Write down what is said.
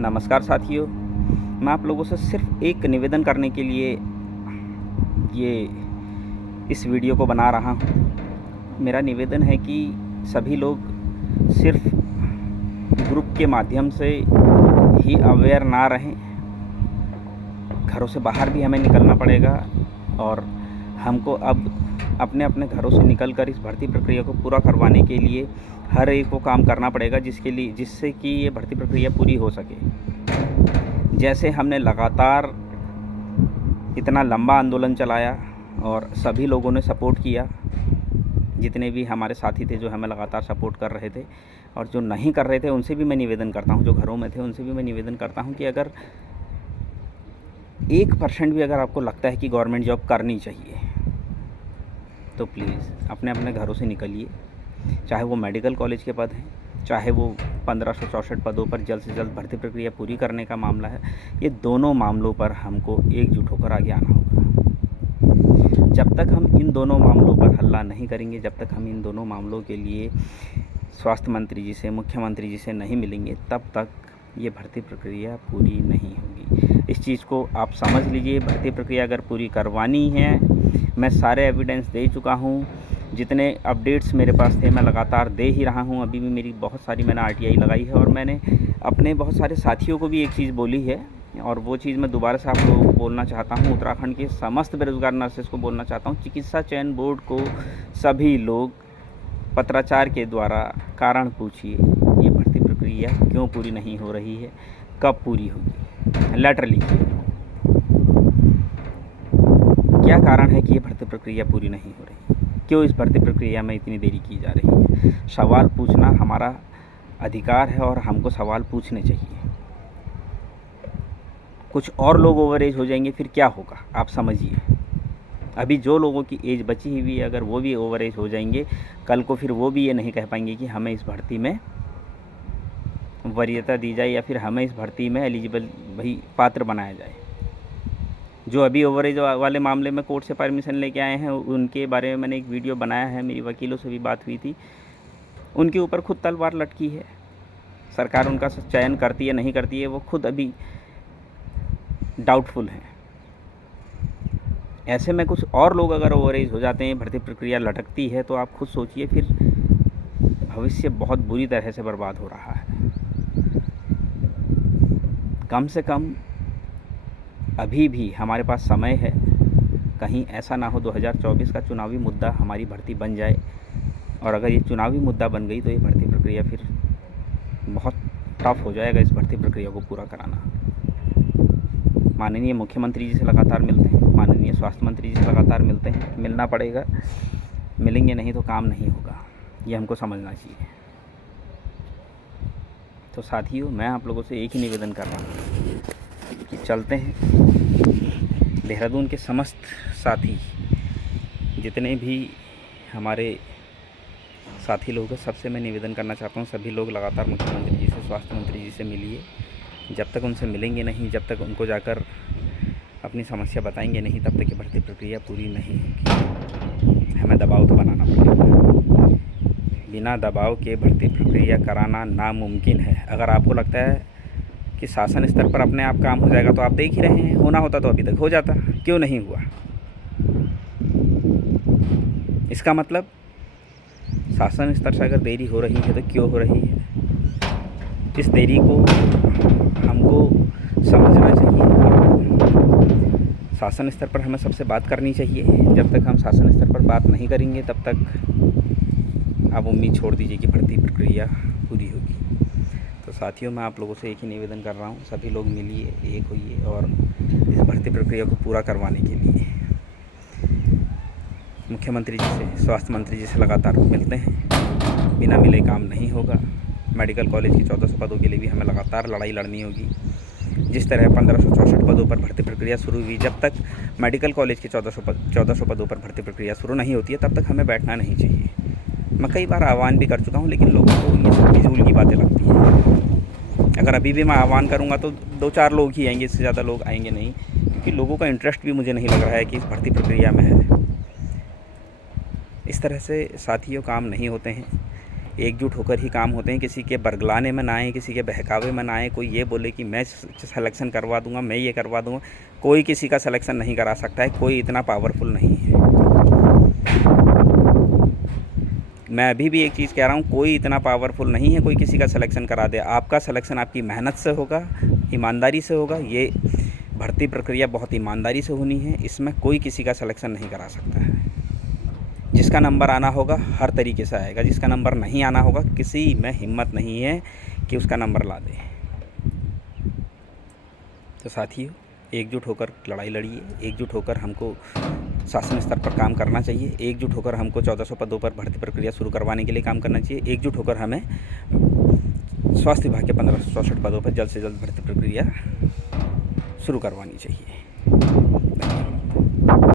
नमस्कार साथियों, मैं आप लोगों से सिर्फ एक निवेदन करने के लिए ये इस वीडियो को बना रहा हूँ। मेरा निवेदन है कि सभी लोग सिर्फ ग्रुप के माध्यम से ही अवेयर ना रहें। घरों से बाहर भी हमें निकलना पड़ेगा और हमको अब अपने अपने घरों से निकलकर इस भर्ती प्रक्रिया को पूरा करवाने के लिए हर एक को काम करना पड़ेगा, जिससे कि ये भर्ती प्रक्रिया पूरी हो सके। जैसे हमने लगातार इतना लंबा आंदोलन चलाया और सभी लोगों ने सपोर्ट किया, जितने भी हमारे साथी थे जो हमें लगातार सपोर्ट कर रहे थे, और जो नहीं कर रहे थे उनसे भी मैं निवेदन करता हूं, जो घरों में थे उनसे भी मैं निवेदन करता हूं कि अगर 1% भी अगर आपको लगता है कि गवर्नमेंट जॉब करनी चाहिए तो प्लीज़ अपने अपने घरों से निकलिए। चाहे वो मेडिकल कॉलेज के पद हैं, चाहे वो 1564 पदों पर जल्द से जल्द भर्ती प्रक्रिया पूरी करने का मामला है, ये दोनों मामलों पर हमको एकजुट होकर आगे आना होगा। जब तक हम इन दोनों मामलों पर हल्ला नहीं करेंगे, जब तक हम इन दोनों मामलों के लिए स्वास्थ्य मंत्री जी से, मुख्यमंत्री जी से नहीं मिलेंगे, तब तक ये भर्ती प्रक्रिया पूरी नहीं होगी। इस चीज़ को आप समझ लीजिए। भर्ती प्रक्रिया अगर पूरी करवानी है, मैं सारे एविडेंस दे चुका हूँ, जितने अपडेट्स मेरे पास थे मैं लगातार दे ही रहा हूँ। अभी भी मेरी बहुत सारी मैंने RTI लगाई है और मैंने अपने बहुत सारे साथियों को भी एक चीज़ बोली है, और वो चीज़ मैं दोबारा से आप लोगों को बोलना चाहता हूँ। उत्तराखंड के समस्त बेरोज़गार नर्सेस को बोलना चाहता हूँ, चिकित्सा चयन बोर्ड को सभी लोग पत्राचार के द्वारा कारण पूछिए, ये भर्ती प्रक्रिया क्यों पूरी नहीं हो रही है, कब पूरी होगी। लेटर लिखिए, क्या कारण है कि ये भर्ती प्रक्रिया पूरी नहीं हो रही, क्यों इस भर्ती प्रक्रिया में इतनी देरी की जा रही है। सवाल पूछना हमारा अधिकार है और हमको सवाल पूछने चाहिए। कुछ और लोग ओवर एज हो जाएंगे, फिर क्या होगा आप समझिए। अभी जो लोगों की एज बची हुई है, अगर वो भी ओवर एज हो जाएंगे, कल को फिर वो भी ये नहीं कह पाएंगे कि हमें इस भर्ती में वरीयता दी जाए या फिर हमें इस भर्ती में एलिजिबल पात्र बनाया जाए। जो अभी ओवरेज वाले मामले में कोर्ट से परमिशन लेके आए हैं, उनके बारे में मैंने एक वीडियो बनाया है, मेरी वकीलों से भी बात हुई थी। उनके ऊपर खुद तलवार लटकी है। सरकार उनका चयन करती है नहीं करती है, वो खुद अभी डाउटफुल हैं। ऐसे में कुछ और लोग अगर ओवरेज हो जाते हैं, भर्ती प्रक्रिया लटकती है, तो आप खुद सोचिए, फिर भविष्य बहुत बुरी तरह से बर्बाद हो रहा है। कम से कम अभी भी हमारे पास समय है, कहीं ऐसा ना हो 2024 का चुनावी मुद्दा हमारी भर्ती बन जाए, और अगर ये चुनावी मुद्दा बन गई तो ये भर्ती प्रक्रिया फिर बहुत टफ हो जाएगा इस भर्ती प्रक्रिया को पूरा कराना। माननीय मुख्यमंत्री जी से लगातार मिलते हैं, माननीय स्वास्थ्य मंत्री जी से लगातार मिलते हैं, मिलना पड़ेगा, मिलेंगे नहीं तो काम नहीं होगा, ये हमको समझना चाहिए। तो साथियों, मैं आप लोगों से एक ही निवेदन कर रहा हूँ कि चलते हैं। देहरादून के समस्त साथी, जितने भी हमारे साथी लोग हैं, सबसे मैं निवेदन करना चाहता हूँ, सभी लोग लगातार मुख्यमंत्री जी से, स्वास्थ्य मंत्री जी से मिलिए। जब तक उनसे मिलेंगे नहीं, जब तक उनको जाकर अपनी समस्या बताएंगे नहीं, तब तक ये भर्ती प्रक्रिया पूरी नहीं होगी। हमें दबाव तो बनाना पड़ेगा। बिना दबाव के भर्ती प्रक्रिया कराना नामुमकिन है। अगर आपको लगता है कि शासन स्तर पर अपने आप काम हो जाएगा, तो आप देख ही रहे हैं, होना होता तो अभी तक हो जाता, क्यों नहीं हुआ। इसका मतलब शासन स्तर से अगर देरी हो रही है तो क्यों हो रही है, इस देरी को हमको समझना चाहिए। शासन स्तर पर हमें सबसे बात करनी चाहिए। जब तक हम शासन स्तर पर बात नहीं करेंगे, तब तक आप उम्मीद छोड़ दीजिए कि भर्ती प्रक्रिया पूरी होगी। तो साथियों, मैं आप लोगों से एक ही निवेदन कर रहा हूँ, सभी लोग मिलिए, एक होइए और इस भर्ती प्रक्रिया को पूरा करवाने के लिए मुख्यमंत्री जी से, स्वास्थ्य मंत्री जी से लगातार मिलते हैं। बिना मिले काम नहीं होगा। मेडिकल कॉलेज की 1400 पदों के लिए भी हमें लगातार लड़ाई लड़नी होगी। जिस तरह 1564 पदों पर भर्ती प्रक्रिया शुरू हुई, जब तक मेडिकल कॉलेज की 1400 पदों पर भर्ती प्रक्रिया शुरू नहीं होती है, तब तक हमें बैठना नहीं चाहिए। मैं कई बार आह्वान भी कर चुका हूँ, लेकिन लोगों को ये सब फिजूल की बातें लगती हैं। अगर अभी भी मैं आह्वान करूँगा तो 2-4 लोग ही आएंगे, इससे ज़्यादा लोग आएंगे नहीं, क्योंकि लोगों का इंटरेस्ट भी मुझे नहीं लग रहा है कि इस भर्ती प्रक्रिया में है। इस तरह से साथियों काम नहीं होते हैं। एकजुट होकर ही काम होते हैं। किसी के बरगलाने में ना आए, किसी के बहकावे में ना आए। कोई ये बोले कि मैं सिलेक्शन करवा दूंगा, मैं ये करवा दूंगा। कोई किसी का सिलेक्शन नहीं करा सकता है, कोई इतना पावरफुल नहीं है। मैं अभी भी एक चीज़ कह रहा हूँ, कोई इतना पावरफुल नहीं है कोई किसी का सिलेक्शन करा दे। आपका सिलेक्शन आपकी मेहनत से होगा, ईमानदारी से होगा। ये भर्ती प्रक्रिया बहुत ईमानदारी से होनी है, इसमें कोई किसी का सिलेक्शन नहीं करा सकता है। जिसका नंबर आना होगा हर तरीके से आएगा, जिसका नंबर नहीं आना होगा किसी में हिम्मत नहीं है कि उसका नंबर ला दे। तो साथियों, एकजुट होकर लड़ाई लड़िए, एकजुट होकर हमको शासन स्तर पर काम करना चाहिए, एकजुट होकर हमको 1400 पदों पर भर्ती प्रक्रिया शुरू करवाने के लिए काम करना चाहिए, एकजुट होकर हमें स्वास्थ्य विभाग के 1564 पदों पर जल्द से जल्द भर्ती प्रक्रिया शुरू करवानी चाहिए।